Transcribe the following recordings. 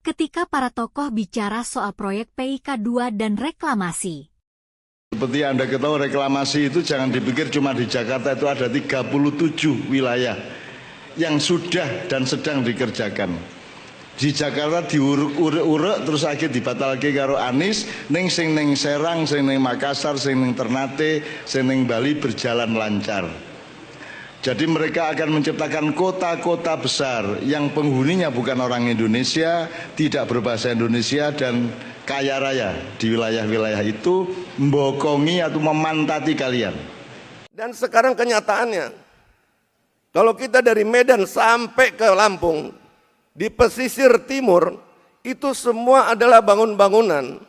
ketika para tokoh bicara soal proyek PIK2 dan reklamasi. Seperti Anda ketahui, reklamasi itu jangan dipikir cuma di Jakarta, itu ada 37 wilayah yang sudah dan sedang dikerjakan. Di Jakarta diurek-urek terus akhir dibatalke karo Anies, sing ning Serang, sing ning Makassar, sing ning Ternate, sing ning Bali berjalan lancar. Jadi mereka akan menciptakan kota-kota besar yang penghuninya bukan orang Indonesia, tidak berbahasa Indonesia dan kaya raya di wilayah-wilayah itu, membokongi atau memantati kalian. Dan sekarang kenyataannya, kalau kita dari Medan sampai ke Lampung, di pesisir timur, itu semua adalah bangunan-bangunan,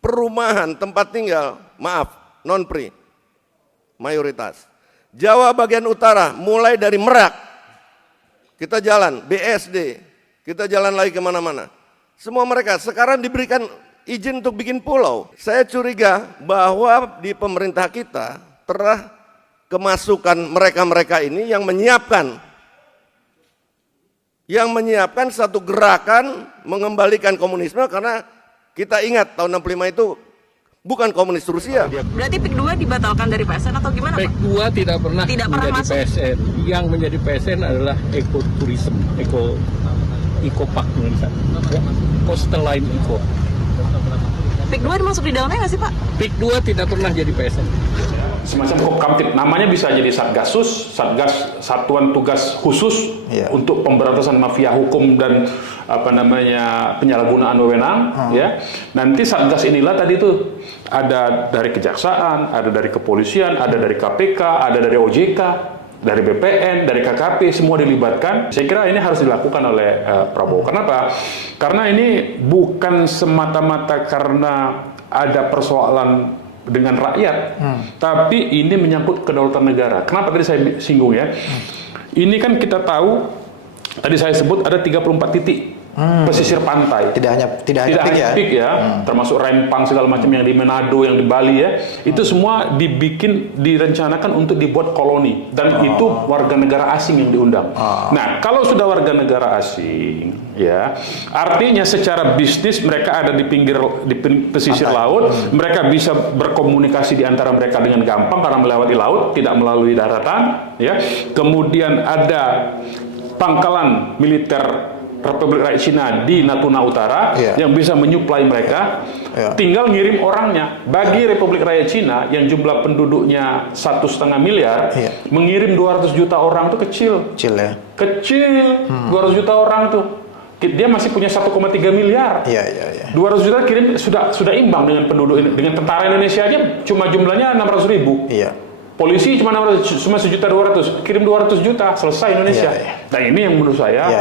perumahan, tempat tinggal, maaf, non-pri, mayoritas. Jawa bagian utara, mulai dari Merak, kita jalan, BSD, kita jalan lagi kemana-mana. Semua mereka sekarang diberikan izin untuk bikin pulau. Saya curiga bahwa di pemerintah kita telah kemasukan mereka-mereka ini yang menyiapkan satu gerakan mengembalikan komunisme, karena kita ingat tahun 65 itu bukan komunis Rusia. Berarti PIK2 dibatalkan dari PSN atau gimana, Pak? PIK2 tidak pernah menjadi masuk. PSN. Yang menjadi PSN adalah ekoturism, Eco-Park ya. Coastal Line Eco. PIK2 masuk di dalamnya nggak sih, Pak? PIK2 tidak pernah jadi PSN. Semacam Kopkamtib, namanya bisa jadi Satgasus, Satgas Satuan Tugas Khusus untuk pemberantasan mafia hukum dan penyalahgunaan wewenang, ya. Nanti Satgas inilah tadi itu ada dari kejaksaan, ada dari kepolisian, ada dari KPK, ada dari OJK, dari BPN, dari KKP, semua dilibatkan. Saya kira ini harus dilakukan oleh Prabowo. Kenapa? Karena ini bukan semata-mata karena ada persoalan dengan rakyat, tapi ini menyangkut kedaulatan negara. Kenapa tadi saya singgung ya? Ini kan kita tahu, tadi saya sebut ada 34 titik pesisir pantai. Tidak hanya PIK ya, termasuk Rempang segala macam yang di Manado, yang di Bali ya. Itu semua direncanakan untuk dibuat koloni, dan itu warga negara asing yang diundang. Nah, kalau sudah warga negara asing ya, artinya secara bisnis mereka ada di pesisir laut, mereka bisa berkomunikasi di antara mereka dengan gampang karena melewati laut, tidak melalui daratan ya. Kemudian ada pangkalan militer Republik Rakyat Cina di Natuna Utara yang bisa menyuplai mereka, tinggal ngirim orangnya. Bagi Republik Rakyat Cina yang jumlah penduduknya 1,5 miliar, mengirim 200 juta orang itu kecil. Kecil 200 juta orang tuh. Dia masih punya 1,3 miliar. 200 juta kirim sudah imbang dengan penduduk ini. Dengan tentara Indonesia aja cuma jumlahnya 600.000. Polisi cuma 1.200.000, kirim 200 juta, selesai Indonesia. Nah ini yang menurut saya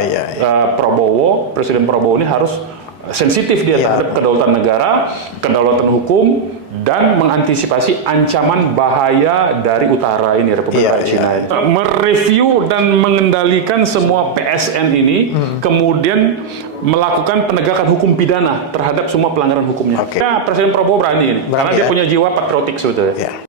Prabowo, Presiden Prabowo ini harus sensitif dia terhadap kedaulatan negara, kedaulatan hukum, dan mengantisipasi ancaman bahaya dari utara ini, Republik Rakyat Cina. Mereview dan mengendalikan semua PSN ini, kemudian melakukan penegakan hukum pidana terhadap semua pelanggaran hukumnya. Nah, Presiden Prabowo berani ini, karena dia punya jiwa patriotik sebetulnya.